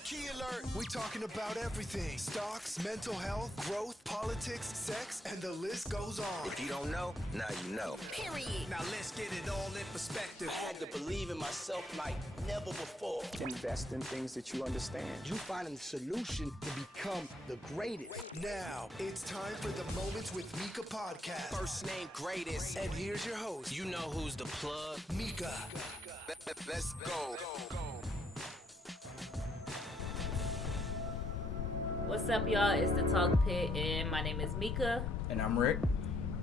Master Key Alert. We talking about everything. Stocks, mental health, growth, politics, sex, and the list goes on. If you don't know, now you know. Period. Now let's get it all in perspective. I had to believe in myself like never before. Invest in things that you understand. You finding the solution to become the greatest. Now, it's time for the Moments with Mika podcast. First name greatest. And here's your host, You know who's the plug. Mika. Let's go. What's up, y'all? It's the Talk Pit, and my name is Mika. And I'm Rick.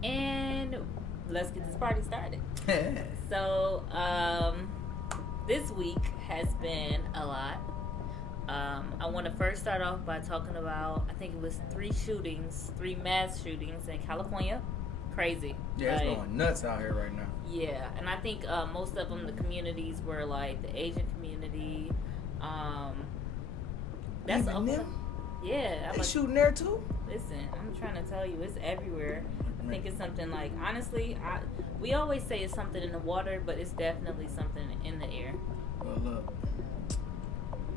And let's get this party started. So, this week has been a lot. I want to first start off by talking about, I think it was 3 mass shootings in California. Crazy. Yeah, it's going nuts out here right now. Yeah, and I think most of them, the communities were like the Asian community. That's Even them? Yeah. They shooting there too? Listen, I'm trying to tell you, it's everywhere. I think it's something like, honestly, we always say it's something in the water, but it's definitely something in the air. Well, look,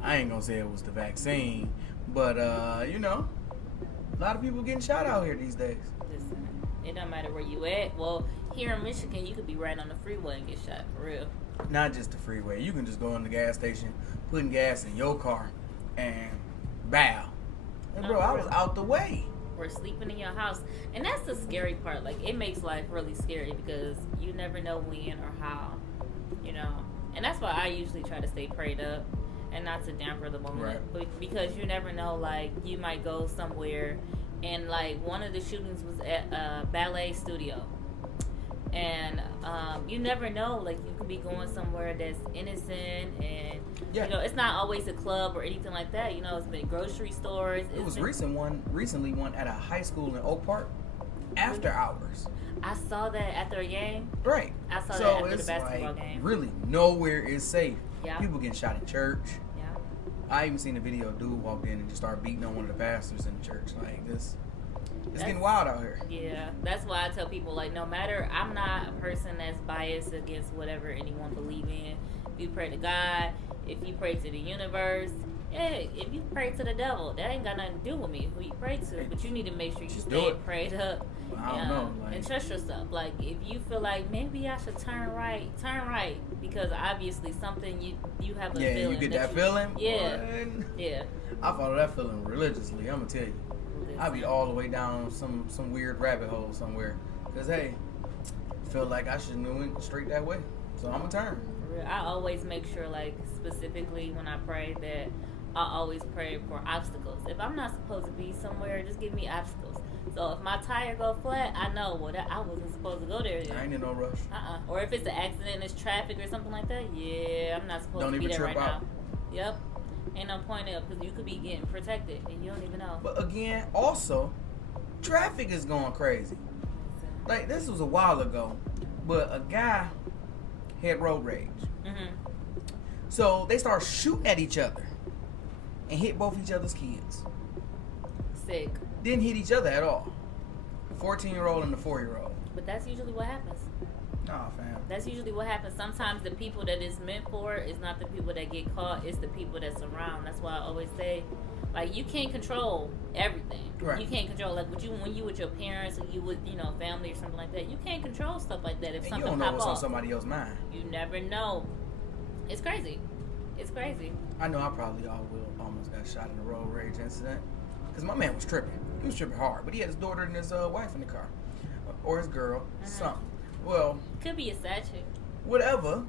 I ain't gonna say it was the vaccine, but a lot of people getting shot out here these days. Listen, it don't matter where you at. Well, here in Michigan, you could be riding on the freeway and get shot, for real. Not just the freeway. You can just go in the gas station, putting gas in your car, and bow. And bro, I was out the way. Or sleeping in your house. And that's the scary part. Like, it makes life really scary because you never know when or how, And that's why I usually try to stay prayed up and not to damper the moment. Right. But because you never know, like, you might go somewhere and, like, one of the shootings was at a ballet studio. And you never know, like, you could be going somewhere that's innocent and, it's not always a club or anything like that. It's been grocery stores. It was recently one at a high school in Oak Park after hours. I saw that after a game. Right. I saw so that after it's the basketball like, game. really, nowhere is safe. Yeah. People getting shot in church. Yeah. I even seen a video of dude walked in and just started beating on one of the pastors in the church. Like, it's getting wild out here. Yeah, that's why I tell people, like, no matter, I'm not a person that's biased against whatever anyone believe in. If you pray to God, if you pray to the universe, if you pray to the devil, that ain't got nothing to do with me, who you pray to. But you need to make sure you stay prayed up. I don't know. Like, and trust yourself. Like, if you feel like maybe I should turn right. Because obviously something you have a feeling. Yeah, you get that feeling? Yeah. Boy. Yeah. I follow that feeling religiously, I'm going to tell you. I be all the way down some weird rabbit hole somewhere. Because, hey, I feel like I shouldn't have went straight that way. So I'm going to turn. I always make sure, like, specifically when I pray, that I always pray for obstacles. If I'm not supposed to be somewhere, just give me obstacles. So if my tire go flat, I know that I wasn't supposed to go there yet. I ain't in no rush. Or if it's an accident, it's traffic or something like that, I'm not supposed to be there right now. Yep. Ain't no point in it because you could be getting protected and you don't even know. But again, also, traffic is going crazy. Like, this was a while ago, but a guy had road rage. Mm-hmm. So they start shooting at each other and hit both each other's kids. Sick. Didn't hit each other at all. The 14-year-old and the 4-year-old. But that's usually what happens. Nah, fam. That's usually what happens. Sometimes the people that it's meant for is not the people that get caught. It's the people that's around. That's why I always say, like, you can't control everything. Right. You can't control, like, when you with your parents or you with, family or something like that. You can't control stuff like that. If And something you don't know what's off, on somebody else's mind. you never know. It's crazy. It's crazy. I know I probably almost got shot in a road rage incident. Because my man was tripping. He was tripping hard. But he had his daughter and his wife in the car. Or his girl. Something. Well, Could be a side chick. whatever.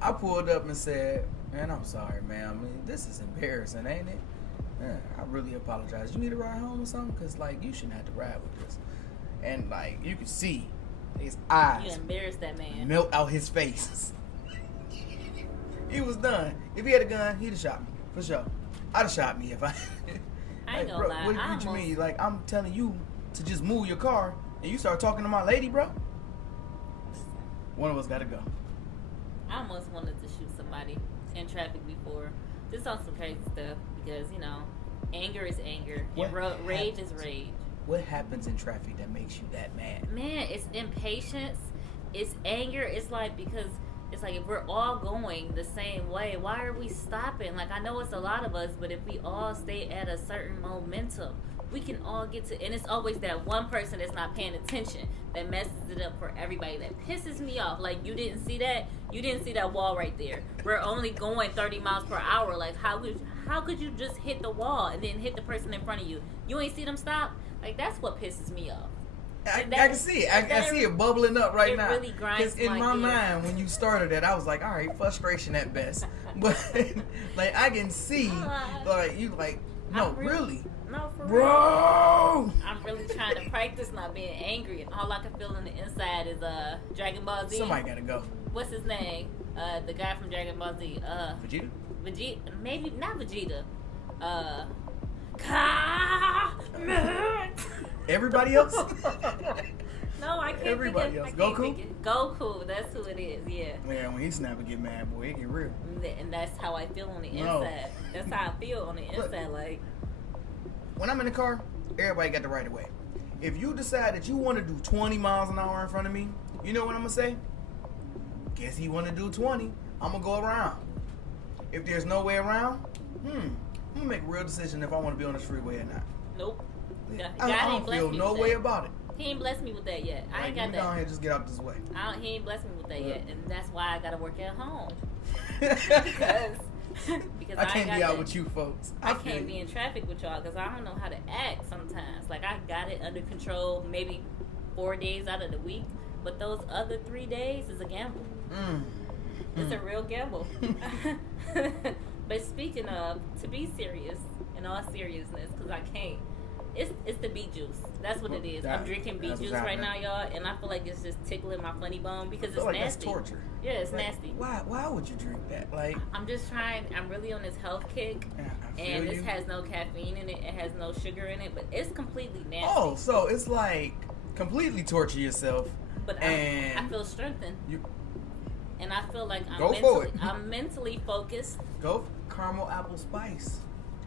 I pulled up and said, man, I'm sorry, man. I mean, this is embarrassing, ain't it? Man, I really apologize. You need a ride home or something? Because, like, you shouldn't have to ride with this. And, like, you could see his You eyes embarrassed that man. melt out his face. He was done. If he had a gun, he'd have shot me. For sure. I'd have shot me if I... I ain't like, gonna bro, lie. what you mean? Like, I'm telling you to just move your car and you start talking to my lady, bro? One of us got to go. I almost wanted to shoot somebody in traffic before. Just on some crazy stuff. Because, anger is anger. And rage is rage. What happens in traffic that makes you that mad? Man, it's impatience. It's anger. It's like, because it's like if we're all going the same way, why are we stopping? Like, I know it's a lot of us, but if we all stay at a certain momentum, we can all get to, and it's always that one person that's not paying attention that messes it up for everybody. That pisses me off. Like, you didn't see that wall right there. We're only going 30 miles per hour. Like, how could you just hit the wall and then hit the person in front of you? You ain't see them stop? Like, that's what pisses me off. I can see it. I see it bubbling up right now. It really grinds Because in my gears. mind, when you started it, I was like, all right, frustration at best. But like, I can see, like, you like, no, really. No, for Bro! real. I'm really trying to practice not being angry, and all I can feel on the inside is Dragon Ball Z. Somebody gotta go. What's his name? The guy from Dragon Ball Z. Vegeta? Vegeta, maybe not Vegeta. Everybody else? No, I can't. Everybody else. Goku? Goku, that's who it is. Yeah. Man, when he snap and get mad, boy, it get real. And that's how I feel on the No. inside. That's how I feel on the inside. Like, When I'm in the car, everybody got the right of way. If you decide that you want to do 20 miles an hour in front of me, you know what I'm gonna say? Guess he want to do 20. I'm gonna go around. If there's no way around, I'm gonna make a real decision if I want to be on this freeway or not. nope. Yeah. God I ain't don't blessed feel me no with way that. about it. He ain't blessed me with that yet. I ain't got Like, you down that. here, just get out this way. He ain't blessed me with that Yeah. yet, and that's why I gotta work at home. because I can't ain't be got out that. with you folks. I feel can't you. be in traffic with y'all because I don't know how to act sometimes. Like, I got it under control maybe 4 days out of the week, but those other 3 days is a gamble. It's a real gamble. But speaking of, to be serious, in all seriousness, because I can't, it's the beet juice. That's what it is. I'm drinking beet that's juice what's right happening. now, y'all, and I feel like it's just tickling my funny bone because I it's feel like nasty. that's torture. Yeah, it's Like, nasty. Why would you drink that? Like, I'm just trying. I'm really on this health kick, I feel and this you. has no caffeine in it. It has no sugar in it, but it's completely nasty. Oh, so it's like completely torture yourself. But and I feel strengthened, you and I feel like Go for it. I'm mentally focused. go caramel apple spice.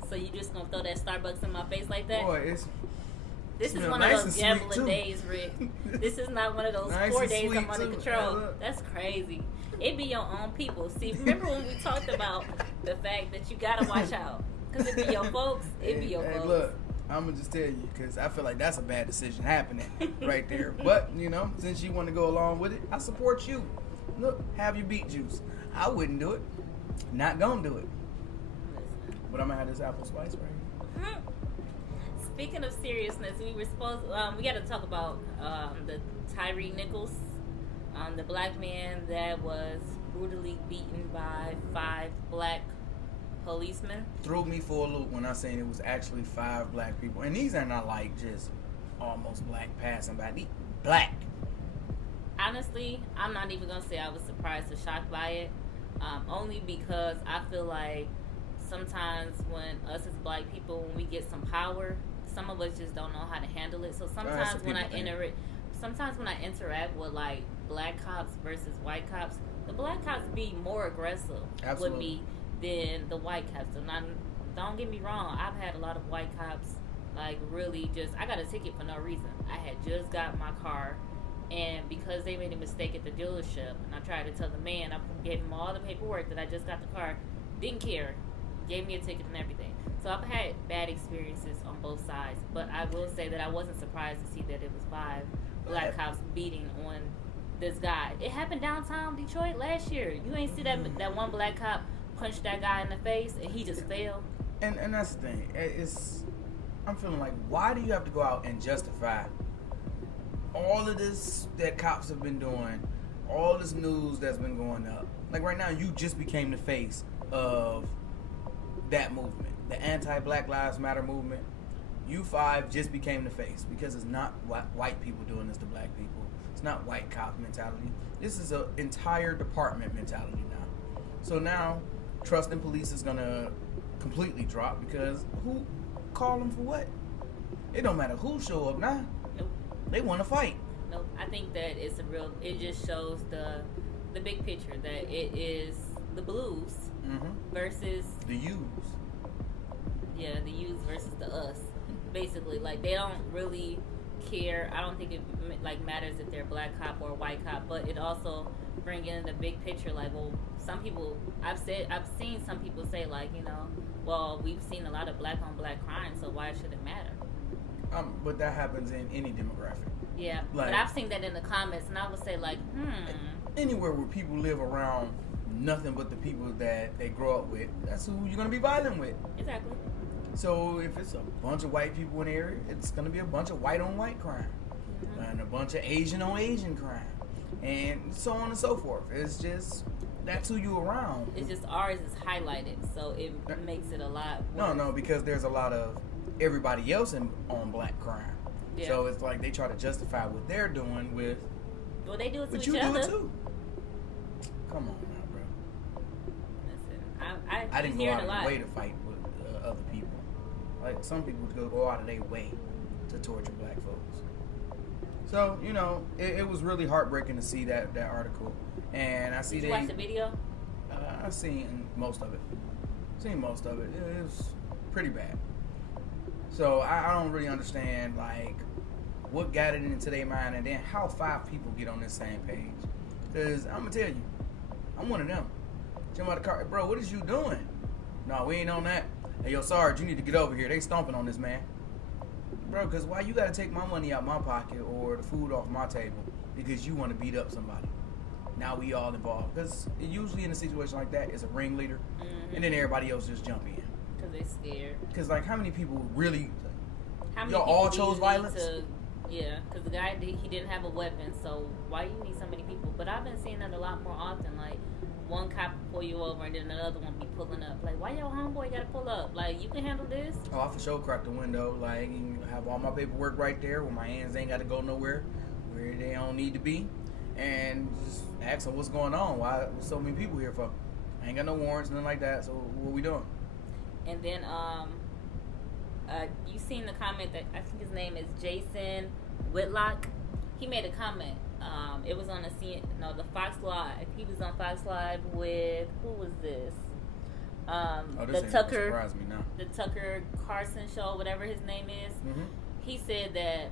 So you just gonna throw that Starbucks in my face like that? Boy, it's This is smell one nice of those and sweet, gambling too. days, Rick. This is not one of those Nice 4 and days I'm sweet, under too. control. Yeah, look. That's crazy. It be your own people. See, remember when we talked about the fact that you gotta watch out? Because it be your folks, it be your hey, folks. look, I'm gonna just tell you because I feel like that's a bad decision happening right there. But you know, since you want to go along with it, I support you. Look, have your beet juice. I wouldn't do it. Not gonna do it. But I'm gonna have this apple spice right here. Speaking of seriousness, we got to talk about the Tyree Nichols, the black man that was brutally beaten by 5 black policemen. Threw me for a loop when I saying it was actually 5 black people, and these are not like just almost black passing by. These black. Honestly, I'm not even gonna say I was surprised or shocked by it, only because I feel like sometimes when us as black people, when we get some power, some of us just don't know how to handle it. So That's sometimes a when people I interact with like black cops versus white cops, the black cops be more aggressive Absolutely. with me than the white cops. So don't get me wrong, I've had a lot of white cops like really just, I got a ticket for no reason. I had just got my car, and because they made a mistake at the dealership, and I tried to tell the man, I gave him all the paperwork that I just got the car, didn't care, gave me a ticket and everything. So I've had bad experiences on both sides, but I will say that I wasn't surprised to see that it was 5 black cops beating on this guy. It happened downtown Detroit last year. You ain't see that one black cop punch that guy in the face and he just fell. And that's the thing. I'm feeling like, why do you have to go out and justify all of this that cops have been doing, all this news that's been going up? Like right now, you just became the face of that movement, the anti-Black Lives Matter movement. You 5 just became the face because it's not white people doing this to black people. It's not white cop mentality. This is an entire department mentality now. So now, trust in police is gonna completely drop because who call them for what? It don't matter who show up now. Nope. They want to fight. Nope. I think that it just shows the big picture, that it is the blues versus The U's. the yous versus the us. Basically, like, they don't really care. I don't think it like matters if they're a black cop or a white cop, but it also bring in the big picture. Like, well, some people, I've seen some people say, like, you know, well, we've seen a lot of black on black crime, so why should it matter? But that happens in any demographic. Yeah, Like, but I've seen that in the comments, and I would say, like, anywhere where people live around nothing but the people that they grow up with, that's who you're gonna be violent with. Exactly. So if it's a bunch of white people in the area, it's gonna be a bunch of white on white crime, and a bunch of Asian on Asian crime, and so on and so forth. It's just that's who you around. It's just ours is highlighted, so it makes it a lot worse. No, because there's a lot of everybody else on black crime. Yeah. So it's like they try to justify what they're doing with. Well, they do it to But each you other. do it too. Come on now, bro. Listen, I didn't go hear out it a of lot. the way to fight with other people. Like some people go out of their way to torture black folks. So you know, it was really heartbreaking to see that article, and I see Did you watch the video? I've seen most of it. It was pretty bad. So I don't really understand like what got it into their mind, and then how 5 people get on this same page. Cause I'm gonna tell you, I'm one of them. Jump out of the car, bro. What is you doing? No, we ain't on that. Hey, yo, Sarge, you need to get over here. They stomping on this man, bro. Cause why you gotta take my money out my pocket or the food off my table because you want to beat up somebody? Now we all involved. Cause usually in a situation like that, it's a ringleader, and then everybody else just jump in. Cause they're scared. Cause like, how many people really? How many Y'all people all do chose you violence? need yeah, because the guy, he didn't have a weapon, so why you need so many people? But I've been seeing that a lot more often. Like, one cop will pull you over, and then another one be pulling up. Like, why your homeboy got to pull up? Like, you can handle this? Oh, I for sure cracked the window. Like, you have all my paperwork right there where my hands ain't got to go nowhere, where they don't need to be. And just ask them what's going on. Why so many people here for? I ain't got no warrants, nothing like that. So what we doing? And then, you seen the comment that I think his name is Jason Whitlock. He made a comment. It was on the Fox Live. He was on Fox Live with, who was this? This ain't gonna surprise me now. The Tucker Carlson show, whatever his name is. Mm-hmm. He said that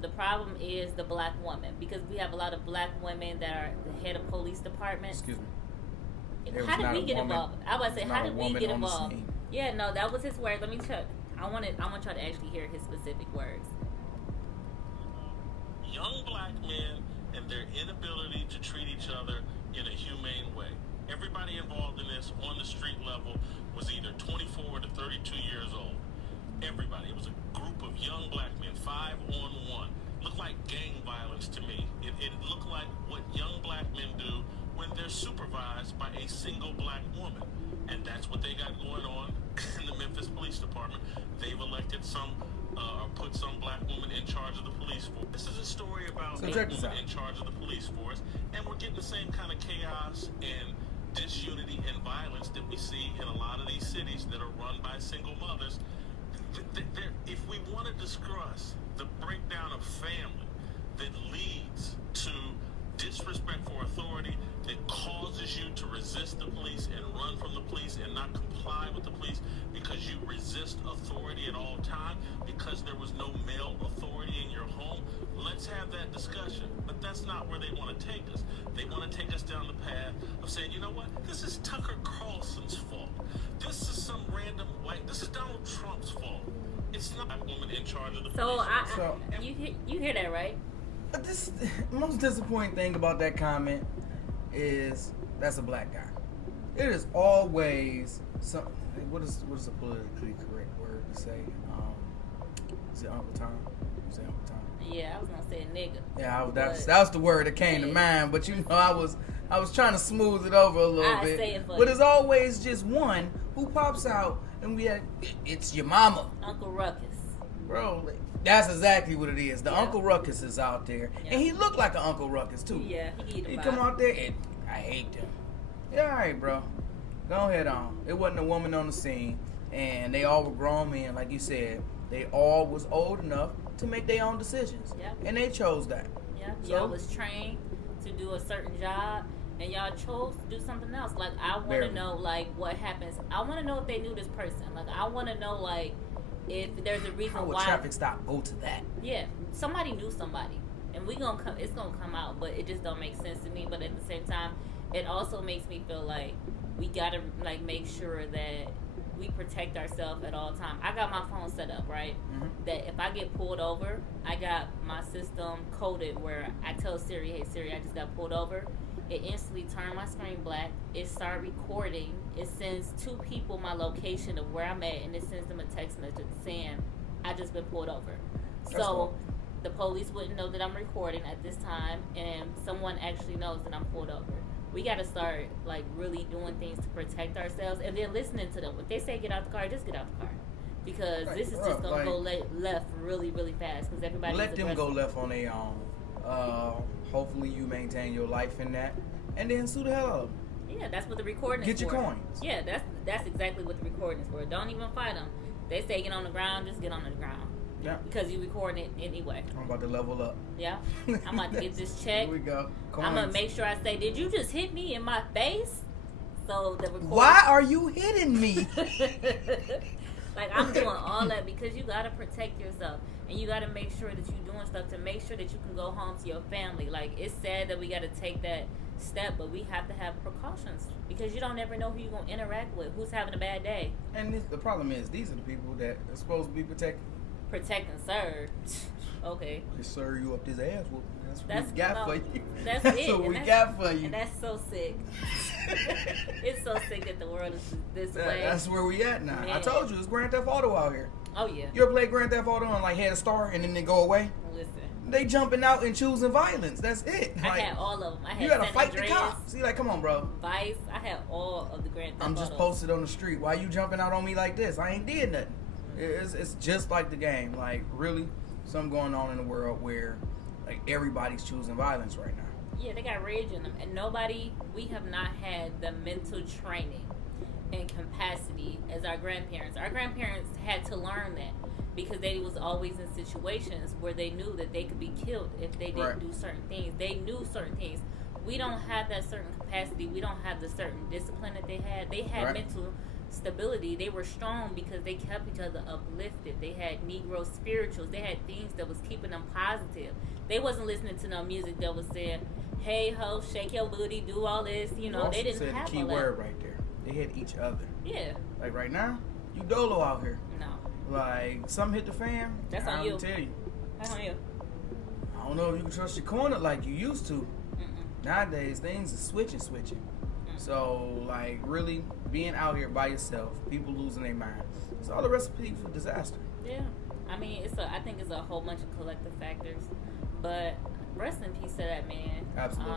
the problem is the black woman, because we have a lot of black women that are the head of police departments. Excuse me. How did we get involved? I was about to say, how did we get involved? Scene. Yeah, no, that was his word. Let me check. I want y'all to actually hear his specific words. Young black men and their inability to treat each other in a humane way. Everybody involved in this on the street level was either 24 to 32 years old. Everybody. It was a group of young black men, 5-on-1. Looked like gang violence to me. It looked like what young black men do when they're supervised by a single black woman. And that's what they got going on in the Memphis Police Department. They've elected put some black woman in charge of the police force. This is a story about a woman in charge of the police force, and we're getting the same kind of chaos and disunity and violence that we see in a lot of these cities that are run by single mothers. If we want to discuss the breakdown of family that leads to disrespect for authority, that causes you to resist the police and run from the police and not comply with the police because you resist authority at all times, because there was no male authority in your home, let's have that discussion. But that's not where they want to take us. They want to take us down the path of saying, you know what, this is Tucker Carlson's fault. This is some random white, this is Donald Trump's fault. It's not a woman in charge of the police. You hear that, right? But this most disappointing thing about that comment is that's a black guy. It is always some. What is a politically correct word to say? Is it Uncle Tom? You say Uncle Tom? Yeah, I was gonna say nigga. Yeah, that was the word that came to mind. But you know, I was trying to smooth it over a little bit. Say it for but you. it's always just one who pops out, and it's your mama, Uncle Ruckus. bro. That's exactly what it is. The Uncle Ruckus is out there, and he looked like an Uncle Ruckus too. Yeah, he come out there, and I hate them. Yeah, all right, bro. Go ahead on. It wasn't a woman on the scene, and they all were grown men, like you said. They all was old enough to make their own decisions, and they chose that. Yeah, so, y'all was trained to do a certain job, and y'all chose to do something else. Like, I want to know, like, what happens. I want to know if they knew this person. Like, I want to know, like, if there's a reason how would why. traffic stop go to that? Yeah, somebody knew somebody. and it's gonna come out, but it just don't make sense to me. But at the same time, it also makes me feel like we gotta like make sure that we protect ourselves at all times. I got my phone set up, right? Mm-hmm. That if I get pulled over, I got my system coded where I tell Siri, hey Siri, I just got pulled over. It instantly turned my screen black. It started recording. It sends 2 people my location of where I'm at, and it sends them a text message saying, I just been pulled over. That's So cool. the police wouldn't know that I'm recording at this time, and someone actually knows that I'm pulled over. We got to start like really doing things to protect ourselves, and then listening to them. If they say get out the car, just get out the car, because Like, this is bro, just gonna like, go left really, really fast. Because everybody let them go left on their own. Hopefully you maintain your life in that, and then sue the hell out of them. Yeah, that's what the recording Get is your for. coins. Yeah, that's exactly what the recording is for. Don't even fight them. They say get on the ground, just get on the ground. Yeah. Because you recording it anyway. I'm about to level up. Yeah. I'm about to get this check. Here we go. I'm gonna Coins. make sure I say, did you just hit me in my face? So the recording. Why are you hitting me? Like, I'm doing all that because you gotta protect yourself, and you gotta make sure that you're doing stuff to make sure that you can go home to your family. Like, it's sad that we gotta take that step, but we have to have precautions because you don't ever know who you're gonna interact with, who's having a bad day. And the problem is, these are the people that are supposed to be protected. Protect and serve. Okay. They serve you up this ass whooping. That's what That's we got no, for you. That's That's it. what and we got for you. And that's so sick. It's so sick that the world is this way. That's where we at now. I Man. told you, it's Grand Theft Auto out here. Oh yeah. You ever play Grand Theft Auto and like had a star and then they go away? Listen, They jumping out and choosing violence. That's it. I Like, had all of them. I had you gotta San fight the Andreas, cops. See, like, come on, bro. Vice. I had all of the Grand Theft I'm just Autos. posted on the street. Why you jumping out on me like this? I ain't did nothing. It's just like the game. Like, really, something going on in the world where like everybody's choosing violence right now. Yeah, they got rage in them, and we have not had the mental training and capacity as our grandparents. Our grandparents had to learn that because they was always in situations where they knew that they could be killed if they didn't Right. do certain things. They knew certain things. We don't have that certain capacity. We don't have the certain discipline that they had. They had Right. mental stability. They were strong because they kept each other uplifted. They had Negro spirituals. They had things that was keeping them positive. They wasn't listening to no music that was saying, hey ho, shake your booty, do all this. You know, Also they didn't said have the key all that. word right there. They hit each other. Yeah, Like right now, you dolo out here. no, Like something hit the fan. That's on I you. don't tell you. that's on you. I don't know if you can trust your corner like you used to. Mm-mm. Nowadays, things are switching. So, like, really being out here by yourself, people losing their mind, it's all a recipe for disaster. Yeah, I mean, I think it's a whole bunch of collective factors, but rest in peace to that man. Absolutely.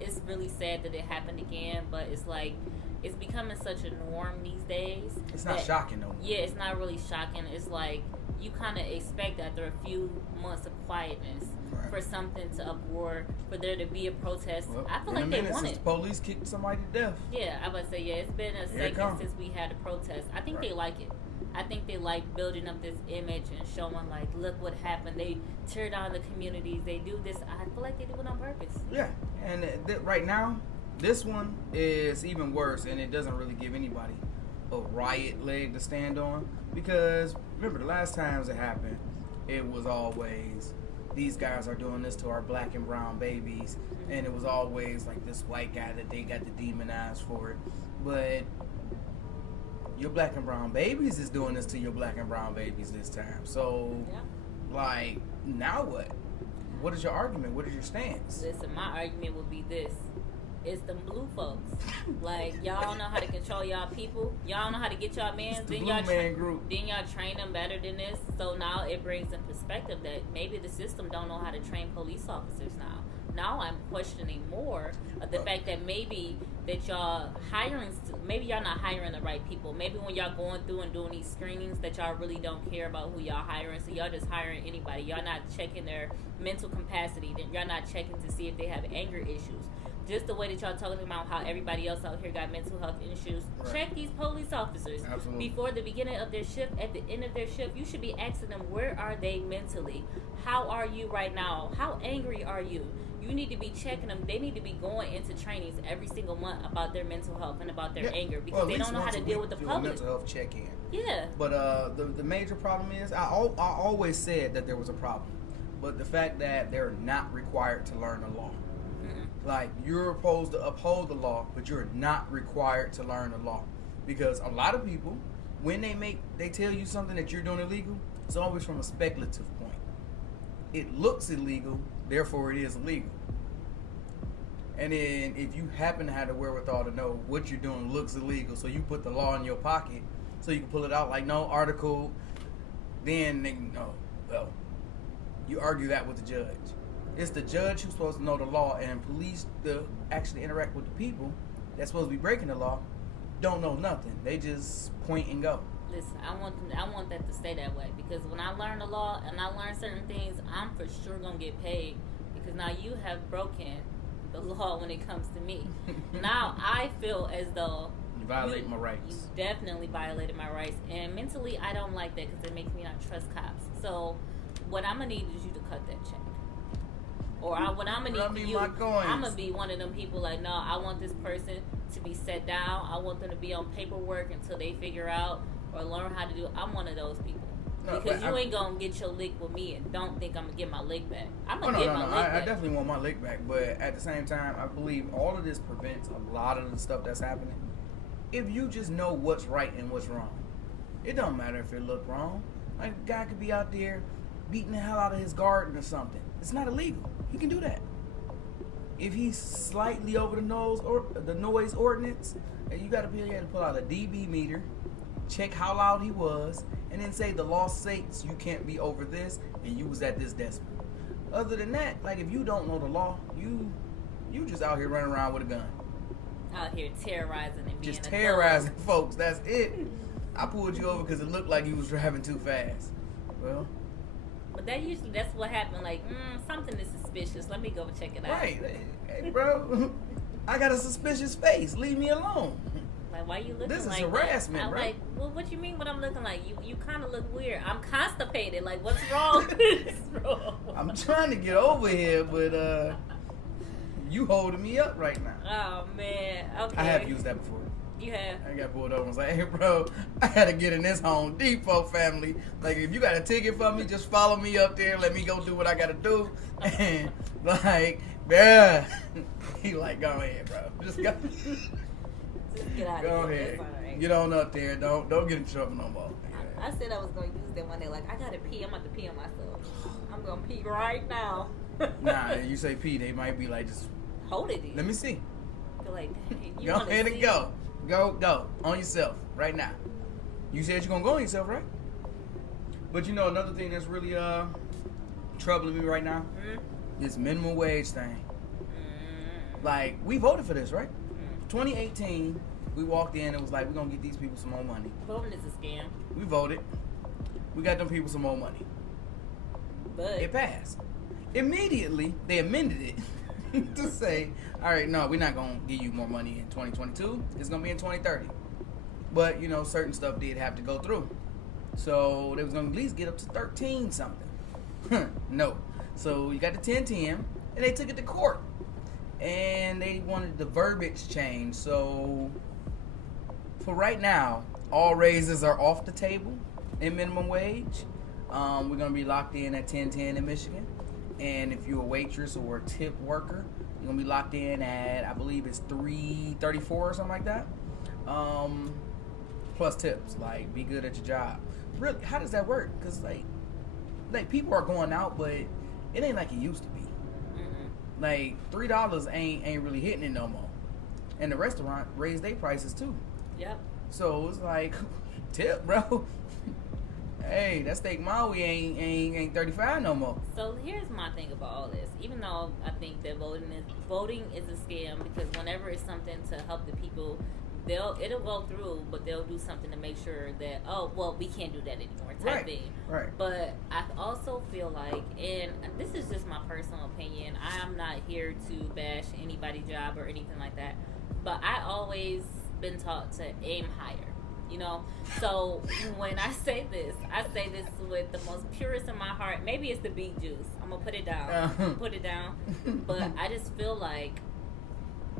It's really sad that it happened again, but it's like it's becoming such a norm these days. It's not that- shocking though. Yeah, it's not really shocking. It's like you kind of expect after a few months of quietness Right. for something to uproar, for there to be a protest. Well, I feel in a like they minute, want since it. the police kicked somebody to death. Yeah, I would say, yeah, it's been a Here it second come. since we had a protest. I think Right. they like it. I think they like building up this image and showing, like, look what happened. They tear down the communities. They do this. I feel like they do it on purpose. Yeah, and right now, this one is even worse, and it doesn't really give anybody a riot leg to stand on. Because remember, the last times it happened, it was always these guys are doing this to our black and brown babies, and it was always like this white guy that they got to demonize for it. But your black and brown babies is doing this to your black and brown babies this time. So, Yeah. like, now what? What is your argument? What is your stance? Listen, my argument would be this. It's them blue folks. Like, y'all don't know how to control y'all people. Y'all don't know how to get y'all mans. It's the Then blue y'all man group. Then y'all train them better than this. So now it brings in perspective that maybe the system don't know how to train police officers now. Now I'm questioning more of the fact that maybe that y'all maybe y'all not hiring the right people. Maybe when y'all going through and doing these screenings that y'all really don't care about who y'all hiring. So y'all just hiring anybody. Y'all not checking their mental capacity. Y'all not checking to see if they have anger issues. Just the way that y'all talking about how everybody else out here got mental health issues. Right. Check these police officers. Absolutely. Before the beginning of their shift, at the end of their shift, you should be asking them, where are they mentally? How are you right now? How angry are you? You need to be checking them. They need to be going into trainings every single month about their mental health and about their anger because Well, at they least don't know how once to a deal week with the do a public. mental health check-in. Yeah. But the major problem is I always said that there was a problem but the fact that they're not required to learn the law. Like, you're supposed to uphold the law, but you're not required to learn the law. Because a lot of people, when they tell you something that you're doing illegal, it's always from a speculative point. It looks illegal, therefore it is illegal. And then if you happen to have the wherewithal to know what you're doing looks illegal, so you put the law in your pocket so you can pull it out like, no, article, then they know, well, you argue that with the judge. It's the judge who's supposed to know the law, and police that actually interact with the people that's supposed to be breaking the law don't know nothing. They just point and go. Listen, I want that to stay that way, because when I learn the law and I learn certain things, I'm for sure gonna get paid, because now you have broken the law when it comes to me. Now I feel as though You violate my rights. You definitely violated my rights, and mentally I don't like that, because it makes me not trust cops. So what I'm gonna need is you to cut that check. Or what I'm gonna need for you, I'm gonna be one of them people like, no, I want this person to be set down. I want them to be on paperwork until they figure out or learn how to do it. I'm one of those people. No, because you ain't gonna get your lick with me and don't think I'm gonna get my lick back. I'm gonna get my lick back. I definitely want my lick back, but at the same time, I believe all of this prevents a lot of the stuff that's happening. If you just know what's right and what's wrong, it don't matter if it look wrong. Like, a guy could be out there beating the hell out of his garden or something. It's not illegal. He can do that. If he's slightly over the nose or the noise ordinance, you got to pull out a dB meter, check how loud he was, and then say the law states you can't be over this, and you was at this decibel. Other than that, like, if you don't know the law, you just out here running around with a gun. Out here terrorizing and being just terrorizing folks. That's it. I pulled you over because it looked like you was driving too fast. Well. But that's what happened. Like, something is suspicious. Let me go check it out. Right. Hey, bro. I got a suspicious face. Leave me alone. Like, why you looking like that? This is harassment, I'm bro. like, well, what you mean what I'm looking like? You kind of look weird. I'm constipated. Like, what's wrong? I'm trying to get over here, but you holding me up right now. Oh, man. Okay. I have used that before. You have? I got pulled over and was like, hey, bro, I got to get in this Home Depot family. Like, if you got a ticket for me, just follow me up there. Let me go do what I got to do. And, like, yeah. He like, go ahead, bro. Just go. Just get out go of here. ahead. That's all right. Get on up there. Don't get in trouble no more. I said I was going to use that one day. Like, I got to pee. I'm about to pee on myself. I'm going to pee right now. Nah, you say pee, they might be like, just hold it. Let me see. Feel like, you go ahead and go. Go on yourself right now. You said you're gonna go on yourself, right? But you know another thing that's really troubling me right now, this minimum wage thing. Like, we voted for this, right? 2018, we walked in and was like, we're gonna get these people some more money. Voting is a scam. We voted. We got them people some more money. But it passed. Immediately, they amended it. To say, all right, no, we're not going to give you more money in 2022. It's going to be in 2030. But, you know, certain stuff did have to go through. So they was going to at least get up to 13 something. No. So you got the 1010, and they took it to court. And they wanted the verbiage changed. So for right now, all raises are off the table in minimum wage. We're going to be locked in at 1010 in Michigan. And if you're a waitress or a tip worker, you're going to be locked in at, I believe it's $3.34 or something like that. Plus tips, like, be good at your job. Really, how does that work? Because, like people are going out, but it ain't like it used to be. Mm-hmm. Like, $3 ain't really hitting it no more. And the restaurant raised their prices, too. Yep. So, it's like, tip, bro. Hey, that steak Maui ain't 35 no more. So here's my thing about all this. Even though I think that voting is a scam, because whenever it's something to help the people, it'll go through, but they'll do something to make sure that, oh, well, we can't do that anymore type thing. Right. But I also feel like, and this is just my personal opinion, I am not here to bash anybody's job or anything like that, but I always been taught to aim higher. You know, so when I say this with the most purest in my heart. Maybe it's the beet juice. I'm gonna put it down. But I just feel like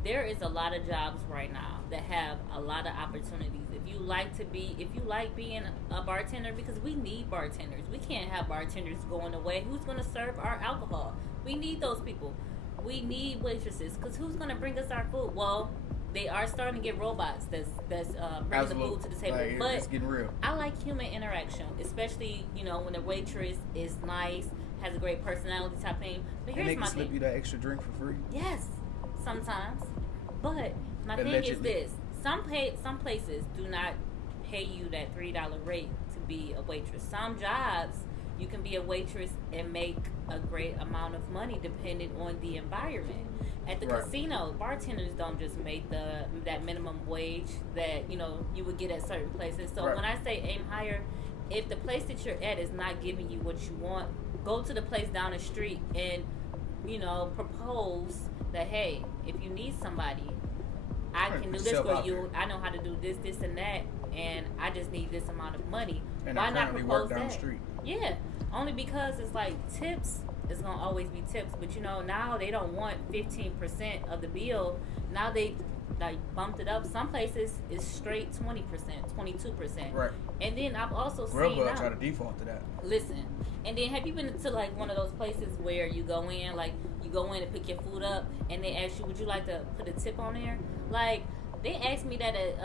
there is a lot of jobs right now that have a lot of opportunities. If you like being a bartender, because we need bartenders. We can't have bartenders going away. Who's going to serve our alcohol? We need those people. We need waitresses, because who's going to bring us our food? Well, they are starting to get robots that's bringing the food to the table. Like, but it's getting real. I like human interaction, especially, when the waitress is nice, has a great personality type thing. But here's and they my can slip thing. you that extra drink for free. Yes, sometimes. But my thing is Allegedly. this: some places do not pay you that $3 rate to be a waitress. Some jobs you can be a waitress and make a great amount of money depending on the environment. At the Right. casino, bartenders don't just make that minimum wage that you would get at certain places. So Right. when I say aim higher, if the place that you're at is not giving you what you want, go to the place down the street and propose that, hey, if you need somebody, I Right, can put do this yourself for out you. there. I know how to do this, this, and that, and I just need this amount of money. And Why I not currently propose work down that? the street. Yeah, only because it's like tips is gonna always be tips, but now they don't want 15% of the bill. Now they bumped it up. Some places it's straight 20%, 22%. Right. And then I've also Grubhub seen try to default to that. Listen, and then have you been to like one of those places where you go in and pick your food up, and they ask you, would you like to put a tip on there? Like, they asked me that at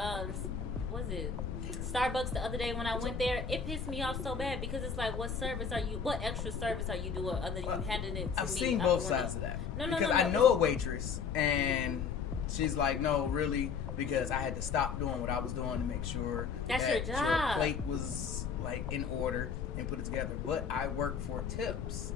Starbucks the other day when I went there. It pissed me off so bad because it's like, what extra service are you doing other than you handing it to me? I've seen both sides of that. No, because I know a waitress, and she's like, no, really, because I had to stop doing what I was doing to make sure That's that your job. plate was like in order and put it together. But I work for tips,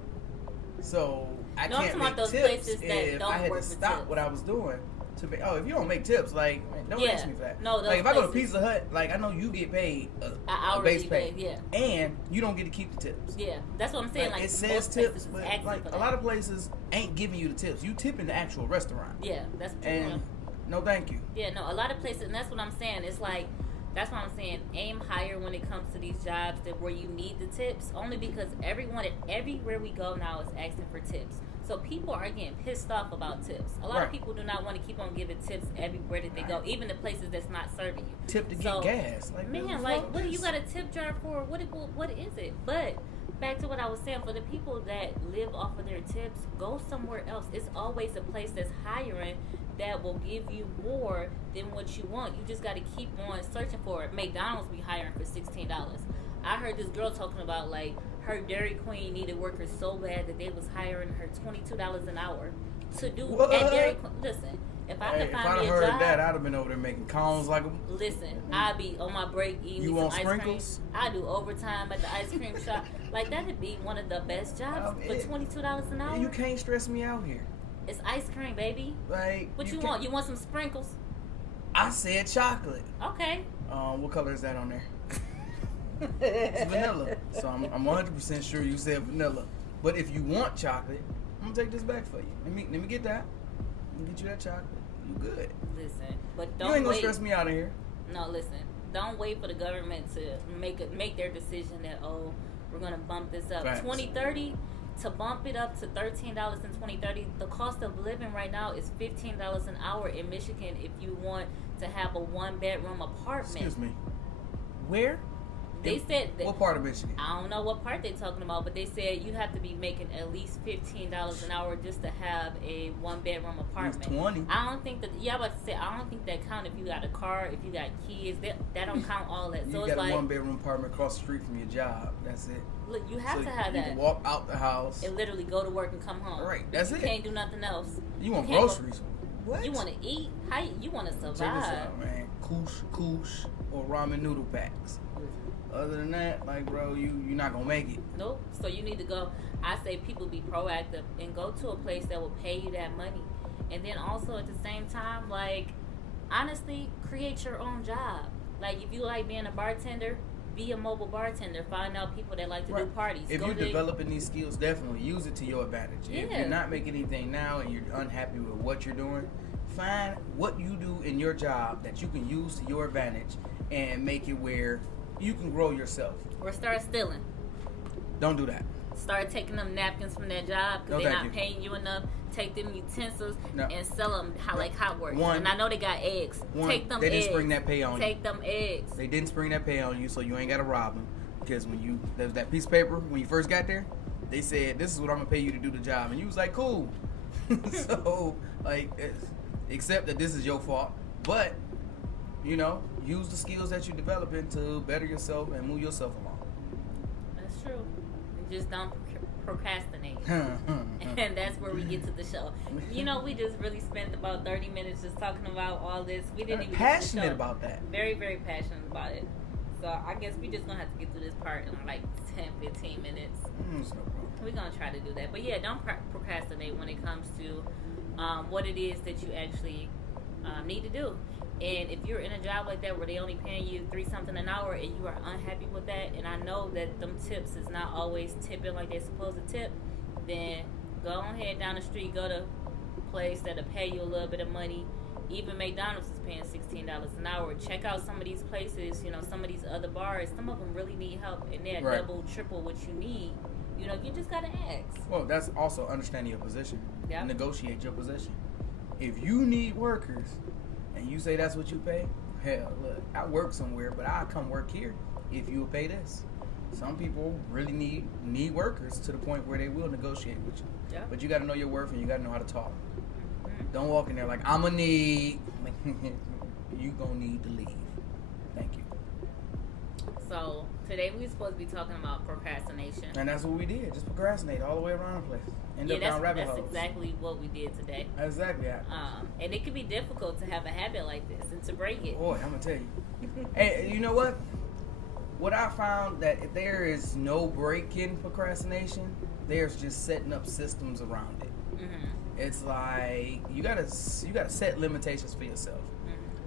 so I No, I'm can't talking about make those tips places that if don't I had work to for stop tips. what I was doing. If you don't make tips, like, don't Yeah. ask me for that. No, those like if I go to places- Pizza Hut, like I know you get paid a hourly base pay, yeah. and you don't get to keep the tips. Yeah, that's what I'm saying. Like it says most tips, places but ask you like for a that. lot of places ain't giving you the tips. You tip in the actual restaurant. Yeah, that's what you're And doing. no, thank you. Yeah, no, a lot of places, and that's what I'm saying. It's like, that's what I'm saying. Aim higher when it comes to these jobs where you need the tips. Only because everywhere we go now is asking for tips. So people are getting pissed off about tips. A lot Right. of people do not want to keep on giving tips everywhere that they go, even the places that's not serving you. Tip to get So, gas. Like, Man, like, what do you got a tip jar for? What is it? But back to what I was saying, for the people that live off of their tips, go somewhere else. It's always a place that's hiring that will give you more than what you want. You just got to keep on searching for it. McDonald's be hiring for $16. I heard this girl talking about, like, her Dairy Queen needed workers so bad that they was hiring her $22 an hour to do What? at Dairy Queen. Listen, if I Hey, could if find I'd me have a heard job, that, I'd have been over there making cones like a. listen, I'd be on my break eating You some want ice sprinkles? cream. I do overtime at the ice cream shop. Like, that'd be one of the best jobs for $22 an hour. You can't stress me out here. It's ice cream, baby. Like, What you can't- want? You want some sprinkles? I said chocolate. Okay. What color is that on there? It's vanilla. So I'm 100% sure you said vanilla. But if you want chocolate, I'm gonna take this back for you. Let me get that. Let me get you that chocolate. You good? Listen, but You don't ain't gonna wait. stress me out of here. No, listen. Don't wait for the government to make their decision that, oh, we're gonna bump this up. Facts. 2030, to bump it up to $13 in 2030. The cost of living right now is $15 an hour in Michigan if you want to have a 1-bedroom apartment. Excuse me. Where? They said that, What part of Michigan? I don't know what part they're talking about, but they said you have to be making at least $15 an hour just to have a 1-bedroom apartment. 20. I don't think that. Yeah, I was about to say, I don't think that count if you got a car, if you got kids. That don't count all that. So You it's got like, a 1-bedroom apartment across the street from your job. That's it. look, you have So to have you that. can walk out the house. And literally go to work and come home. Right, that's you it. Can't do nothing else. You want can't go- groceries? What? You want to eat? How you want to Check this survive? out, man. Koosh, or ramen noodle packs. Other than that, like, bro, you're not gonna make it. Nope. So you need to go. I say people be proactive and go to a place that will pay you that money. And then also at the same time, like, honestly, create your own job. Like, if you like being a bartender, be a mobile bartender. Find out people that like to do parties. If Go you're to- developing these skills, definitely use it to your advantage. If Yeah. you're not making anything now and you're unhappy with what you're doing, find what you do in your job that you can use to your advantage and make it where you can grow yourself. or start stealing. Don't do that. start taking them napkins from that job because they're not paying you enough. Take them utensils and sell them like hot works. And I know they got eggs. Take them eggs. They didn't spring that pay on you. Take them eggs. They didn't spring that pay on you, so you ain't got to rob them. Because when there was that piece of paper, when you first got there, they said, this is what I'm going to pay you to do the job. And you was like, cool. So, like, accept that this is your fault. But, you know, use the skills that you developing to better yourself and move yourself along. That's true. And just don't procrastinate. And that's where we get to the show. You know, we just really spent about 30 minutes just talking about all this. We didn't even passionate about that. Very, very passionate about it. So I guess we just gonna have to get through this part in like 10, 15 minutes. No problem. We're gonna try to do that. But yeah, don't procrastinate when it comes to what it is that you actually need to do. And if you're in a job like that where they only paying you $3-something an hour and you are unhappy with that, and I know that them tips is not always tipping like they're supposed to tip, then go ahead down the street, go to a place that'll pay you a little bit of money. Even McDonald's is paying $16 an hour. Check out some of these places, you know, some of these other bars. Some of them really need help, and they're double, triple what you need. You know, you just gotta ask. Well, that's also understanding your position. Yep. Negotiate your position. If you need workers and you say that's what you pay, hell, look, I work somewhere, but I'll come work here if you will pay this. Some people really need workers to the point where they will negotiate with you. Yep. But you got to know your worth and you got to know how to talk. Don't walk in there like, I'm going to need, you going to need to leave. Thank you. So, today we were supposed to be talking about procrastination. And that's what we did. Just procrastinate all the way around the place. End up down rabbit holes. That's exactly what we did today. Exactly. And it can be difficult to have a habit like this and to break it. Boy, I'm going to tell you. Hey, you know what? What I found that if there is no break in procrastination, there's just setting up systems around it. Mm-hmm. It's like you gotta set limitations for yourself.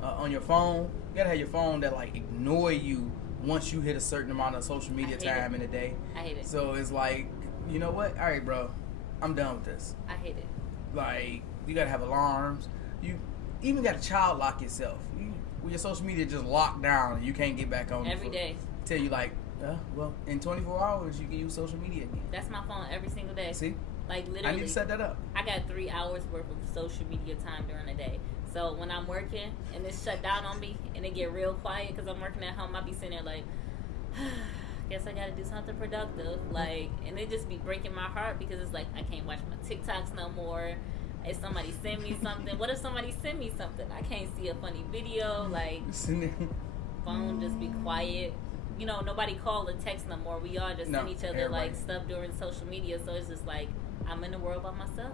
On your phone, you gotta have your phone that like ignore you once you hit a certain amount of social media time in a day. I hate it. So it's like, you know what? All right, bro, I'm done with this. I hate it. Like, you gotta have alarms. You even gotta child lock yourself. Your social media just locked down and you can't get back on every day. Tell you like, well, in 24 hours you can use social media again. That's my phone every single day. See? Like literally, I need to set that up. I got 3 hours worth of social media time during the day. So when I'm working and it's shut down on me and it get real quiet because I'm working at home, I be sitting there like, guess I got to do something productive. Like, and it just be breaking my heart because it's like I can't watch my TikToks no more. If somebody send me something, what if somebody send me something? I can't see a funny video. Like, phone just be quiet. You know, nobody call or text no more. We all just send each other like stuff during social media. So it's just like I'm in the world by myself.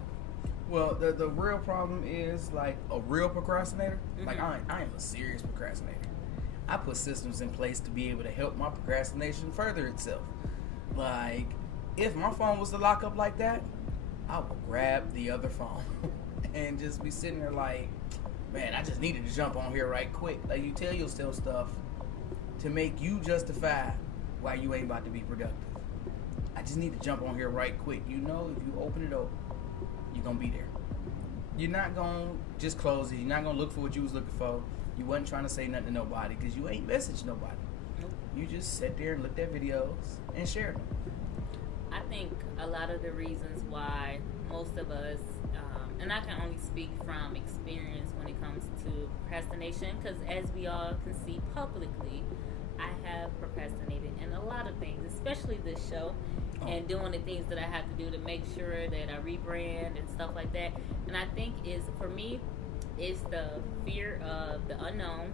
Well, the real problem is like a real procrastinator. Mm-hmm. Like I am a serious procrastinator. I put systems in place to be able to help my procrastination further itself. Like if my phone was to lock up like that, I would grab the other phone and just be sitting there like, man, I just needed to jump on here right quick. Like you tell yourself stuff to make you justify why you ain't about to be productive. I just need to jump on here right quick. You know, if you open it up, you're going to be there. You're not going to just close it. You're not going to look for what you was looking for. You wasn't trying to say nothing to nobody because you ain't messaged nobody. Nope. You just sat there and looked at videos and shared them. I think a lot of the reasons why most of us, and I can only speak from experience when it comes to procrastination, because as we all can see publicly, I have procrastinated in a lot of things, especially this show, and doing the things that I have to do to make sure that I rebrand and stuff like that. And I think for me, it's the fear of the unknown,